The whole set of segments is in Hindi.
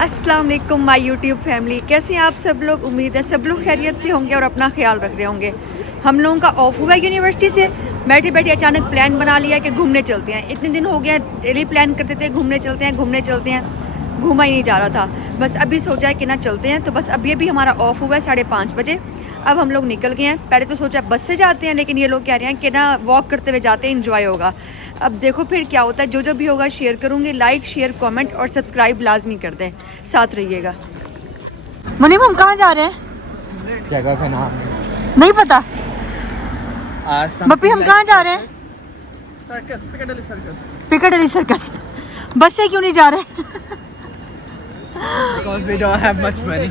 अस्सलाम वालेकुम माय यूट्यूब फैमिली, कैसे हैं आप सब लोग। उम्मीद है सब लोग खैरियत से होंगे और अपना ख्याल रख रहे होंगे। हम लोगों का ऑफ हुआ यूनिवर्सिटी से, बैठे बैठे अचानक प्लान बना लिया कि घूमने चलते हैं। इतने दिन हो गए डेली प्लान करते थे घूमने चलते हैं घूमने चलते हैं, घूमा ही नहीं जा रहा था। बस अभी सोचा है कि ना चलते हैं, तो बस अभी अभी हमारा ऑफ हुआ है 5:30 बजे। अब हम लोग निकल गए हैं। पहले तो सोचा बस से जाते हैं, लेकिन ये लोग कह रहे हैं कि ना वॉक करते हुए जाते हैं, इंजॉय होगा। अब देखो फिर क्या होता है, जो भी होगा शेयर करूँगी। लाइक शेयर कमेंट और सब्सक्राइब लाजमी कर दें, साथ रहिएगा। मुनीम हम कहाँ जा रहे हैं? जगह का नाम नहीं पता। बप्पी हम कहाँ जा रहे हैं? Circus, Piccadilly circus. Piccadilly circus. Bus से क्यों नहीं जा रहे? Because we don't have much money.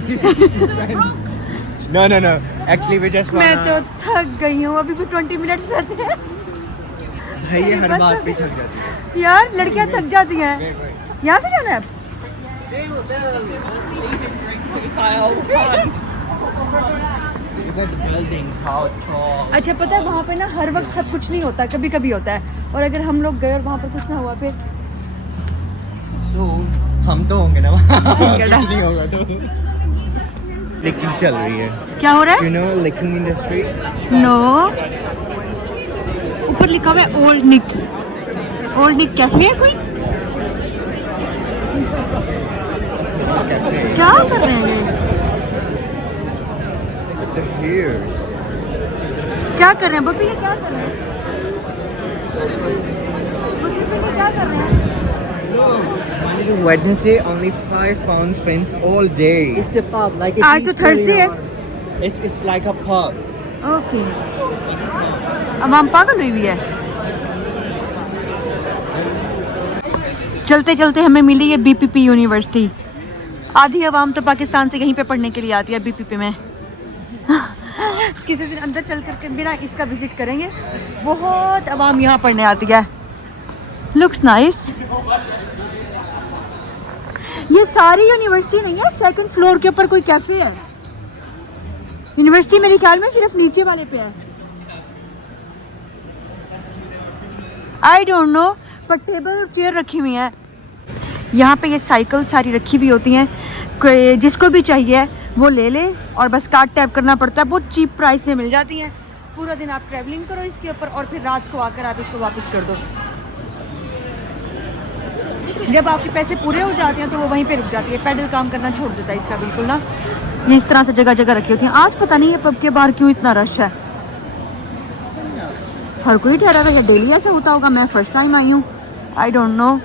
No. Actually we just मैं wanna... तो थक गई हूँ, अभी भी 20 मिनट्स रहते हैं। भाई ये हर बस बात पे थक जाती है यार, लड़कियाँ थक जाती हैं। यहाँ से जाना है अब? अच्छा पता है वहाँ पे ना हर वक्त सब कुछ नहीं होता, कभी कभी होता है। और अगर हम लोग गए और वहाँ पर कुछ ना हुआ फिर So हम तो होंगे ना वहाँ। ठीक है, कुछ नहीं होगा तो। लिकिंग चल रही है। क्या हो रहा है? You know liking industry? No, ऊपर लिखा हुआ है Old Nick. Old Nick cafe है कोई? क्या कर रहे हैं ये? The hairs. क्या कर रहे हैं बब्बी, ये क्या कर रहे हैं? मुझे क्या कर रहे हैं? Wednesday only 5 pound spends all day. It's a pub like आज तो Thursday है। It's like a pub. Okay, अब हम पागल हुई भी है। चलते चलते हमें मिली है बीपीपी यूनिवर्सिटी। आधी आवाम तो पाकिस्तान से यहीं पे पढ़ने के लिए आती है बीपीपी में। किसी दिन अंदर चल करके बिना इसका विजिट करेंगे। बहुत आवाम यहाँ पढ़ने आती है। Looks nice. ये सारी यूनिवर्सिटी नहीं है, सेकंड फ्लोर के ऊपर कोई कैफे है। यूनिवर्सिटी मेरे ख्याल में सिर्फ नीचे वाले पे है। आई डोंट नो, पर टेबल और चेयर रखी हुई हैं। यहाँ पे ये साइकिल सारी रखी हुई होती हैं, जिसको भी चाहिए वो ले ले और बस कार्ड टैप करना पड़ता है। बहुत चीप प्राइस में मिल जाती हैं। पूरा दिन आप ट्रैवलिंग करो इसके ऊपर और फिर रात को आकर आप इसको वापस कर दो। जब आपके पैसे पूरे हो जाते हैं तो वो वहीं पे रुक जाती है, पैडल काम करना छोड़ देता है इसका बिल्कुल ना। ये इस तरह से जगह जगह रखी होती हैं। आज पता नहीं है पब के बाहर क्यों इतना रश है। हर कोई ठहरा हुआ है, डेली ऐसा होता होगा। मैं फर्स्ट टाइम आई हूँ, आई डोंट नो।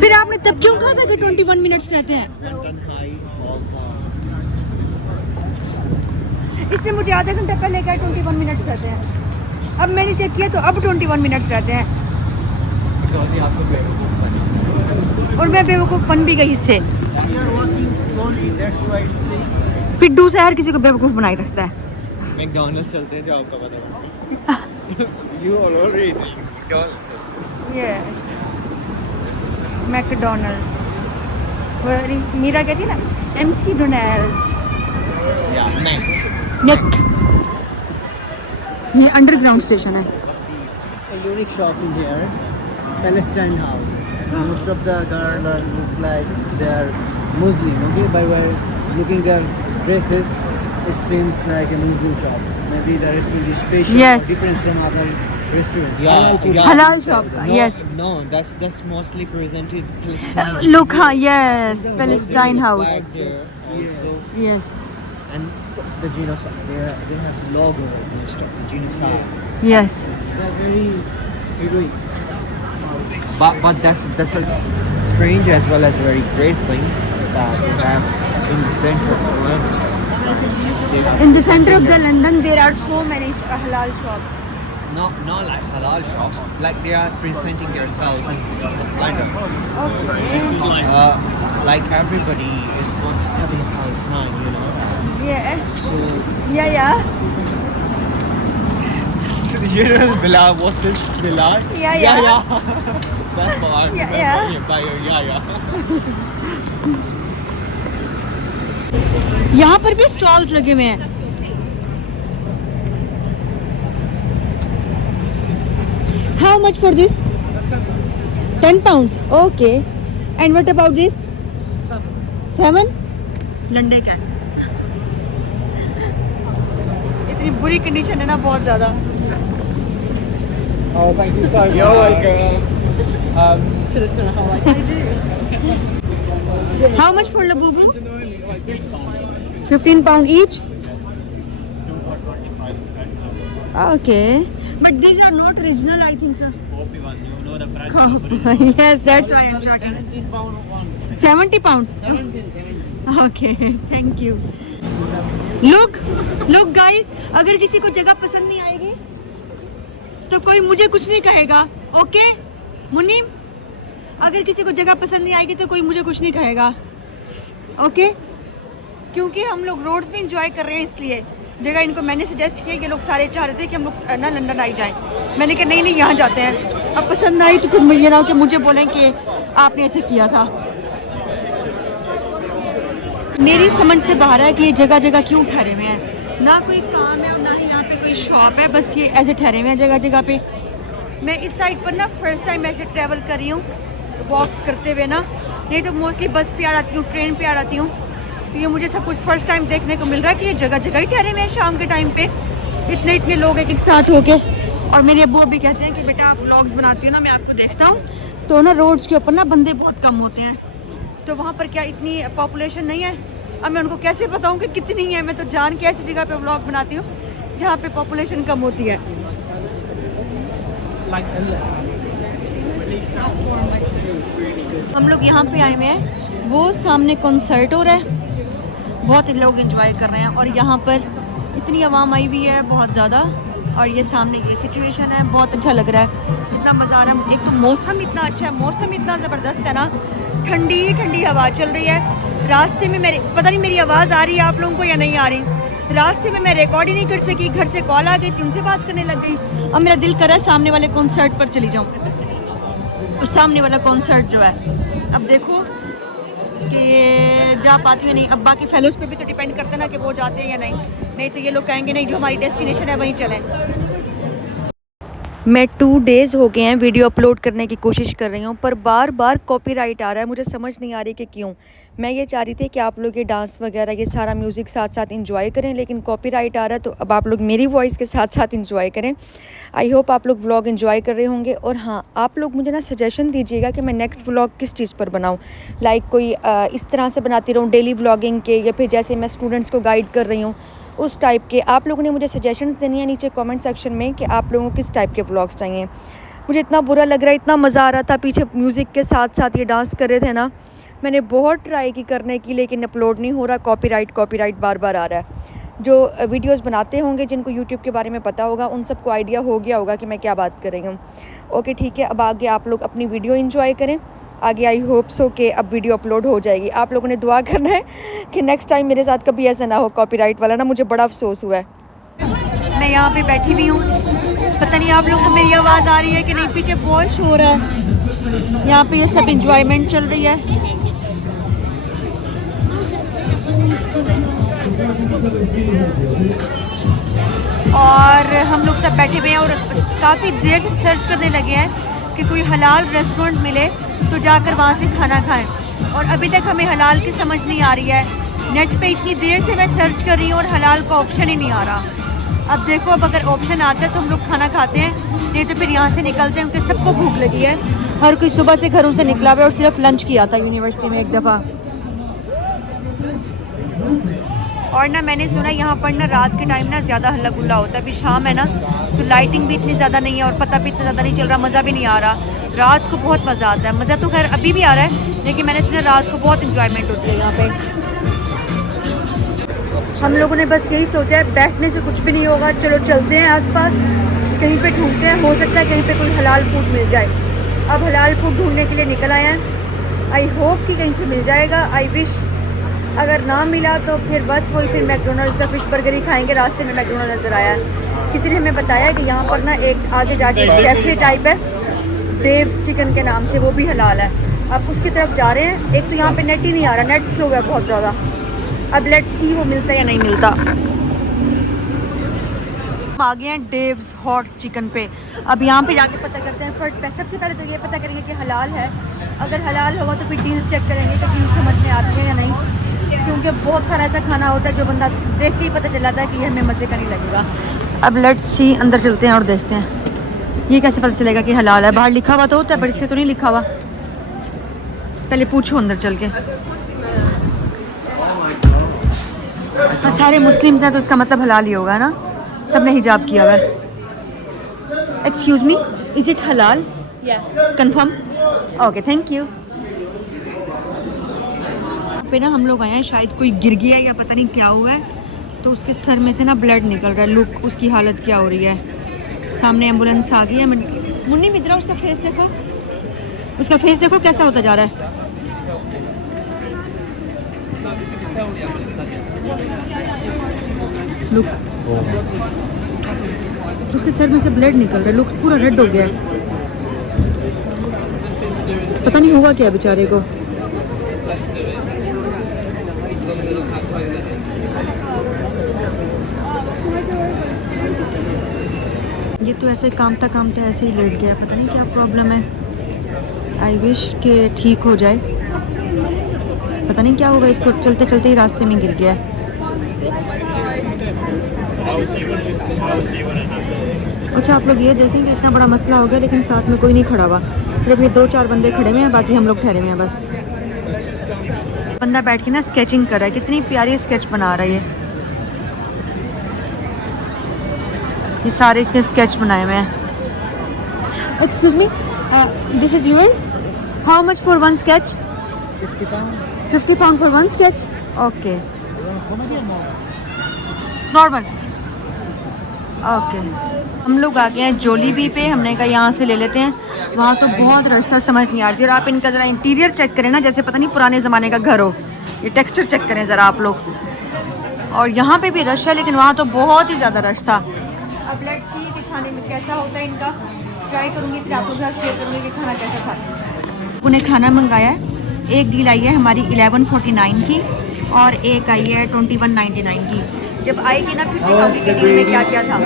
फिर आपने तब क्यों कहा था कि 21 मिनट्स रहते हैं? इसने मुझे आधा घंटा पहले कहा 21 मिनट्स रहते हैं। अब मैंने चेक किया तो अब 21 मिनट्स रहते हैं। और मैं बेवकूफ़ बन भी गई इससे। पिड्डू से हर किसी को बेवकूफ़ बनाए रखता है। मैकडॉनल्ड्स चलते हैं, जो आपका पता है। You already McDonald's. Yes. McDonald's. Meera कहती है ना MC डोनाल्ड। Yeah, नेक। ये अंडरग्राउंड स्टेशन है। A unique shop in here, Palestine House. Most of the garden look like they are Muslim. Okay, by looking their dresses, it seems like a Muslim shop. Maybe the restaurant is special, Yes. different from other restaurants. Halal shop, yes. No, that's mostly presented Palestine. Look, हाँ, yes, Palestine House. Flag there also. Yes, And stop the genocide. They have logo and stop the genocide. yes. They're very heroic. But that's a strange as well as very great thing that you have in the center of the London. In the center of the London, there are so many halal shops. Not like halal shops, like they are presenting themselves in London. Okay. Like everybody is wants to come to Palestine, you know. Yeah. So Yeah. you know Bilal, what's this Bilal? Yeah. That's what I remember Yeah. by your yeah. यहाँ पर भी स्टॉल्स लगे हुए हैं। How much for this? 10 pounds. Okay. And what about this? 7? लंडे का इतनी बुरी कंडीशन है ना, बहुत ज़्यादा. Oh, thank you so much. You're welcome. Should have done a whole How much for Labubu? 15 pound each. Okay, but these are not original, I think, sir. Yes, that's why I'm shocking. 70 pounds. 17. Okay, thank you. Look, guys. अगर किसी को जगह पसंद नहीं आएगी, तो कोई मुझे कुछ नहीं कहेगा. ओके, मुनीम. अगर किसी को जगह पसंद नहीं आएगी, तो कोई मुझे कुछ नहीं कहेगा. ओके, क्योंकि हम लोग रोड्स में इंजॉय कर रहे हैं, इसलिए जगह इनको मैंने सजेस्ट किया. ये लोग सारे चाह रहे थे कि हम लोग ना लंदन आई जाएं. मैंने कहा नहीं यहाँ जाते हैं. अब पसंद आई तो फिर ये ना कि मुझे बोलें कि आपने ऐसे किया था. मेरी समझ से बाहर है कि ये जगह जगह क्यों ठहरे हुए हैं. ना कोई काम है और ना ही यहाँ पे कोई शॉप है, बस ये ऐसे ठहरे हुए हैं जगह जगह पे. मैं इस साइड पर ना फर्स्ट टाइम ऐसे ट्रैवल कर रही हूँ वॉक करते हुए ना. नहीं तो मोस्टली बस पे आ जाती हूँ, ट्रेन पे आ जाती हूँ. तो ये मुझे सब कुछ फर्स्ट टाइम देखने को मिल रहा है कि ये जगह जगह ही ठहरे हुए हैं शाम के टाइम पे. इतने लोग एक साथ होके. और मेरे अब्बू अभी कहते हैं कि बेटा आप व्लॉग्स बनाती हो ना, मैं आपको देखता हूँ तो ना रोड्स के ऊपर ना बंदे बहुत कम होते हैं. तो वहाँ पर क्या इतनी पॉपुलेशन नहीं है? अब मैं उनको कैसे बताऊँ कि कितनी है? मैं तो जान के ऐसी जगह पे व्लॉग बनाती हूँ जहाँ पे पॉपुलेशन कम होती है. हम लोग यहाँ पे आए हुए हैं, वो सामने कॉन्सर्ट हो रहा है, बहुत लोग एंजॉय कर रहे हैं. और यहाँ पर इतनी आवाम आई हुई है बहुत ज़्यादा. और ये सामने ये सिचुएशन है, बहुत अच्छा लग रहा है. इतना मज़ा आ रहा है. एक मौसम इतना अच्छा है, मौसम इतना ज़बरदस्त है ना. ठंडी ठंडी हवा चल रही है. रास्ते में मेरे पता नहीं मेरी आवाज़ आ रही है आप लोगों को या नहीं आ रही. रास्ते में मैं रिकॉर्ड ही नहीं कर सकी, घर से कॉल आ गई थी, उनसे बात करने लग गई. अब मेरा दिल कर रहा है सामने वाले कॉन्सर्ट पर चली जाऊँ. तो सामने वाला कॉन्सर्ट जो है, अब देखो कि जा पाती हूँ नहीं. अब बाकी फेलोज़ पे भी तो डिपेंड करता है ना कि वो जाते हैं या नहीं तो ये लोग कहेंगे नहीं जो हमारी डेस्टिनेशन है वहीं चलें. मैं 2 डेज़ हो गए हैं वीडियो अपलोड करने की कोशिश कर रही हूँ, पर बार बार कॉपीराइट आ रहा है. मुझे समझ नहीं आ रही कि क्यों. मैं ये चाह रही थी कि आप लोग ये डांस वगैरह ये सारा म्यूज़िक साथ साथ इंजॉय करें, लेकिन कॉपीराइट आ रहा है. तो अब आप लोग मेरी वॉइस के साथ साथ इंजॉय करें. आई होप आप लोग व्लॉग इंजॉय कर रहे होंगे. और हाँ, आप लोग मुझे ना सजेशन दीजिएगा कि मैं नेक्स्ट व्लॉग किस चीज़ पर बनाऊँ. लाइक कोई इस तरह से बनाती रहूँ डेली व्लॉगिंग के, या फिर जैसे मैं स्टूडेंट्स को गाइड कर रही हूँ उस टाइप के. आप लोगों ने मुझे सजेशंस देनी है नीचे कमेंट सेक्शन में कि आप लोगों को किस टाइप के व्लॉग्स चाहिए. मुझे इतना बुरा लग रहा है, इतना मज़ा आ रहा था पीछे म्यूज़िक के साथ साथ ये डांस कर रहे थे ना. मैंने बहुत ट्राई की करने की, लेकिन अपलोड नहीं हो रहा. कॉपीराइट बार बार आ रहा है. जो वीडियोस बनाते होंगे, जिनको यूट्यूब के बारे में पता होगा, उन सबको आइडिया हो गया होगा कि मैं क्या बात कर रही हूँ. ओके ठीक है, अब आगे आप लोग अपनी वीडियो एंजॉय करें. आगे आई होप सो कि अब वीडियो अपलोड हो जाएगी. आप लोगों ने दुआ करना है कि नेक्स्ट टाइम मेरे साथ कभी ऐसा ना हो कॉपीराइट वाला ना. मुझे बड़ा अफसोस हुआ है. मैं यहाँ पे बैठी हुई हूँ, पता नहीं आप लोगों को मेरी आवाज़ आ रही है कि नहीं. पीछे बहुत शोर है. यहाँ पे ये सब इंजॉयमेंट चल रही है. और हम लोग सब बैठे हुए हैं और काफ़ी देर से सर्च करने लगे हैं कि कोई हलाल रेस्टोरेंट मिले तो जाकर वहाँ से खाना खाएं. और अभी तक हमें हलाल की समझ नहीं आ रही है. नेट पे इतनी देर से मैं सर्च कर रही हूँ और हलाल का ऑप्शन ही नहीं आ रहा. अब देखो, अब अगर ऑप्शन आता है तो हम लोग खाना खाते हैं, नहीं तो फिर यहाँ से निकलते हैं क्योंकि सबको भूख लगी है. हर कोई सुबह से घरों से निकला हुआ है और सिर्फ लंच किया था यूनिवर्सिटी में एक दफ़ा. और ना मैंने सुना यहाँ पर ना रात के टाइम ना ज़्यादा हल्ला गुल्ला होता है. अभी शाम है ना तो लाइटिंग भी इतनी ज़्यादा नहीं है और पता भी इतना ज़्यादा नहीं चल रहा. मज़ा भी नहीं आ रहा. रात को बहुत मज़ा आता है. मज़ा तो खैर अभी भी आ रहा है, लेकिन मैंने सुना रात को बहुत इंजॉयमेंट होती है यहाँ पे. हम लोगों ने बस यही सोचा है, बैठने से कुछ भी नहीं होगा. चलो चलते हैं आसपास कहीं पे ढूंढते हैं, हो सकता है कहीं पे कोई हलाल फूड मिल जाए. अब हलाल फूड ढूंढने के लिए निकल आए हैं. आई होप कि कहीं से मिल जाएगा. I wish. अगर ना मिला तो फिर बस वही फिर मैकडोनल्ड्स का फिश बर्गर ही खाएंगे. रास्ते में मैकडोनल्ड नज़र आया. किसी ने हमें बताया कि यहाँ पर ना एक आगे जाके कैफे टाइप है, बेब्स चिकन के नाम से, वो भी हलाल है. अब उसकी तरफ जा रहे हैं. एक तो यहाँ पे नेट ही नहीं आ रहा, नेट स्लो है बहुत ज़्यादा. अब लेट्स सी वो मिलता है या नहीं मिलता. हम आ गए हैं डेव्स हॉट चिकन पे। अब यहाँ पे जाके पता करते हैं फर्स्ट पे। सबसे पहले तो ये पता करेंगे कि हलाल है। अगर हलाल होगा तो फिर डील्स चेक करेंगे कि डील्स समझ में आती है या नहीं, क्योंकि बहुत सारा ऐसा खाना होता है जो बंदा देख के ही पता चल जाता है कि ये हमें मज़े का नहीं लगेगा। अब लेट्स सी, अंदर चलते हैं और देखते हैं ये कैसे पता चलेगा कि हलाल है। बाहर लिखा हुआ तो होता है पर इससे तो नहीं लिखा हुआ। पहले पूछो अंदर चल के। सारे मुस्लिम्स हैं तो इसका मतलब हलाल ही होगा ना, सब ने हिजाब किया हुआ है। एक्सक्यूज मी, इज इट हलाल? Yes. Confirm? Okay, thank you. पे ना हम लोग आए हैं, शायद कोई गिर गया या पता नहीं क्या हुआ है, तो उसके सर में से ना ब्लड निकल रहा है। लुक उसकी हालत क्या हो रही है। सामने एम्बुलेंस आ गई है। मुन्नी मित्रा, उसका फेस देखो, उसका फेस देखो कैसा होता जा रहा है। लुक, उसके सर में से ब्लड निकल रहा है। लुक पूरा रेड हो गया है। पता नहीं हुआ क्या बेचारे को। ये तो ऐसे कामता कामता ऐसे ही लेट गया, पता नहीं क्या प्रॉब्लम है। आई विश कि ठीक हो जाए। पता नहीं क्या होगा इसको, चलते चलते ही रास्ते में गिर गया। अच्छा, आप लोग ये देखेंगे इतना बड़ा मसला हो गया लेकिन साथ में कोई नहीं खड़ा हुआ, सिर्फ ये 2-4 बंदे खड़े हुए हैं, बाकी हम लोग ठहरे हुए हैं बस। बंदा बैठ के ना स्केचिंग कर रहा है, कितनी प्यारी स्केच बना रहा है ये सारे इसने स्केच बनाए हुए हैं। Excuse me, this is yours? How much for one sketch? 50 pounds. 50 pound for one sketch? Okay. Normal. Okay, हम लोग आ गए हैं जोलीबी पे। हमने कहा यहाँ से ले लेते हैं। वहाँ तो बहुत रश था, समझ नहीं आ रही। और आप इनका ज़रा इंटीरियर चेक करें ना, जैसे पता नहीं पुराने ज़माने का घर हो। ये टेक्सचर चेक करें ज़रा आप लोग। और यहाँ पे भी रश है लेकिन वहाँ तो बहुत ही ज़्यादा रश था। अब लेट्स सी कि खाने में कैसा होता है इनका। ट्राई करूँगी, फिर आप लोग के साथ शेयर करूँगी कि खाना कैसा था। उन्हें खाना मंगाया है। एक डील आई है हमारी 1149 की और एक आई है 2199 की। जब आएगी ना फिर दिखाऊंगी कि डील में क्या क्या था।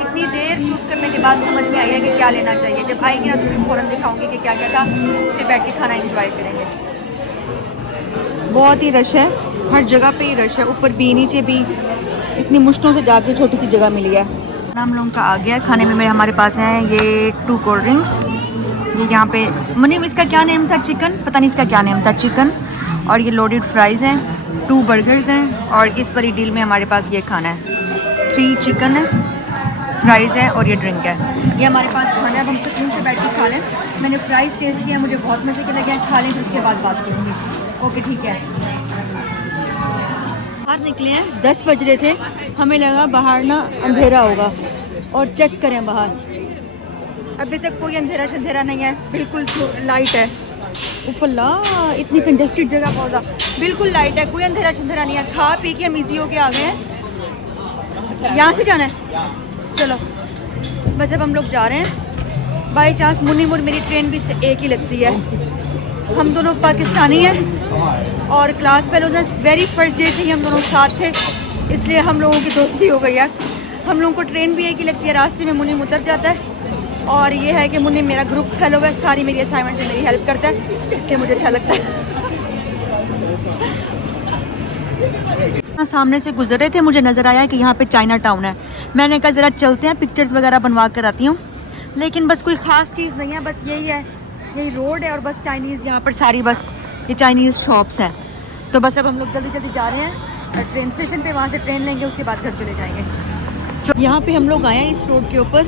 इतनी देर चूज़ करने के बाद समझ में आई है कि क्या लेना चाहिए। जब आएगी ना तो फिर फ़ौरन दिखाऊंगी कि क्या क्या था, फिर बैठ के खाना एंजॉय करेंगे। बहुत ही रश है, हर जगह पे ही रश है, ऊपर भी नीचे भी। इतनी मुश्किलों से जाके छोटी सी जगह मिली है। हम लोगों का आ गया खाने में। हमारे पास हैं ये 2 कोल्ड ड्रिंक्स। ये यहाँ पे मुनीम, इसका क्या नेम था? चिकन, पता नहीं इसका क्या नेम था, चिकन। और ये लोडेड फ्राइज़ हैं, 2 बर्गर्स हैं और इस बड़ी डील में हमारे पास ये खाना है। 3 चिकन है, फ्राइज़ है और ये ड्रिंक है। ये हमारे पास खाना है, अब हम सुकून से बैठ के खा लें। मैंने फ्राइज़ टेस्ट किया, मुझे बहुत मज़े के लगे हैं। खा लें फिर उसके बाद बात करूँगी। ओके ठीक है। बाहर निकले हैं, 10 बज रहे थे। हमें लगा बाहर ना अंधेरा होगा और चेक करें बाहर, अभी तक कोई अंधेरा शंधेरा नहीं है, बिल्कुल लाइट है। उफला, इतनी कंजस्टेड जगह पौधा, बिल्कुल लाइट है, कोई अंधेरा शंधेरा नहीं है। खा पी के हम इजी होके आ गए हैं। यहाँ से जाना है, चलो बस अब हम लोग जा रहे हैं। बाई चांस मुन्नी मुर मेरी ट्रेन भी से एक ही लगती है। हम दोनों पाकिस्तानी हैं और class fellows, very first day से ही हम दोनों साथ थे, इसलिए हम लोगों की दोस्ती हो गई है। हम लोगों को ट्रेन भी एक ही लगती है। रास्ते में मुन्नी उतर जाता है और ये है कि मुन्नी मेरा ग्रुप फेलो है, सारी मेरी असाइनमेंट में मेरी हेल्प करता है, इसलिए मुझे अच्छा लगता है। सामने से गुजर रहे थे, मुझे नज़र आया कि यहाँ पे चाइना टाउन है। मैंने कहा ज़रा चलते हैं, पिक्चर्स वगैरह बनवा कर आती हूँ। लेकिन बस कोई ख़ास चीज़ नहीं है, बस यही है, यही रोड है और बस चाइनीज़ यहाँ पर सारी बस ये चाइनीज़ शॉप्स हैं। तो बस अब हम लोग जल्दी जल्दी जा रहे हैं ट्रेन स्टेशन पे, वहाँ से ट्रेन लेंगे, उसके बाद घर चले जाएंगे। यहाँ पे हम लोग आए हैं इस रोड के ऊपर।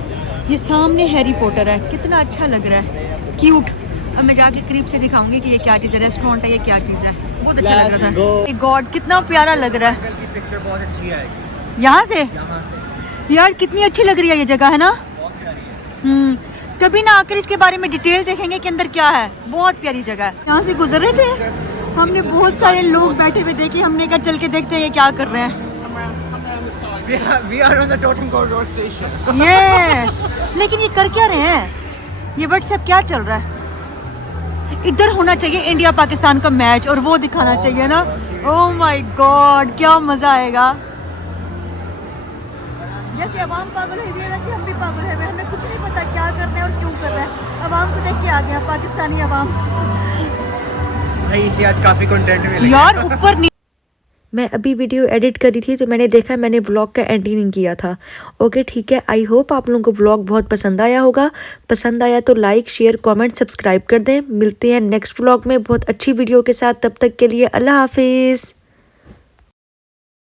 ये सामने हैरी पॉटर है, कितना अच्छा लग रहा है, क्यूट। अब मैं जाके करीब से दिखाऊंगी कि ये क्या चीज़ है, रेस्टोरेंट है, ये क्या चीज़ है। बहुत अच्छा लग रहा था। गॉड कितना प्यारा लग रहा है। पिक्चर बहुत अच्छी है यहाँ से यार, कितनी अच्छी लग रही है ये जगह, है ना? कभी ना आकर इसके बारे में डिटेल देखेंगे कि अंदर क्या है। बहुत प्यारी जगह है। यहाँ से गुजर रहे थे, हमने बहुत सारे लोग बैठे हुए देखे। हमने कहा चल के देखते हैं ये क्या कर रहे हैं। We are on the Tottenham Court Road station. Yes. लेकिन ये कर क्या रहे हैं? ये व्हाट्सएप क्या चल रहा है? इधर होना चाहिए इंडिया पाकिस्तान का मैच और वो दिखाना चाहिए ना। ओह माय गॉड, क्या मज़ा आएगा। यस जैसे अवाम पागल हुई है वैसे हम भी पागल हुए हैं, हमें कुछ नहीं पता क्या करना है और क्यों कर रहा है। अवाम को देख के आ गया पाकिस्तानी अवाम। भाई इसे आज काफी कंटेंट मिलेगा यार ऊपर मैं अभी वीडियो एडिट करी थी तो मैंने देखा मैंने व्लॉग का एडिट नहीं किया था। ओके ठीक है, आई होप आप लोगों को व्लॉग बहुत पसंद आया होगा। पसंद आया तो लाइक शेयर कमेंट सब्सक्राइब कर दें। मिलते हैं नेक्स्ट व्लॉग में बहुत अच्छी वीडियो के साथ, तब तक के लिए अल्लाह हाफिज़।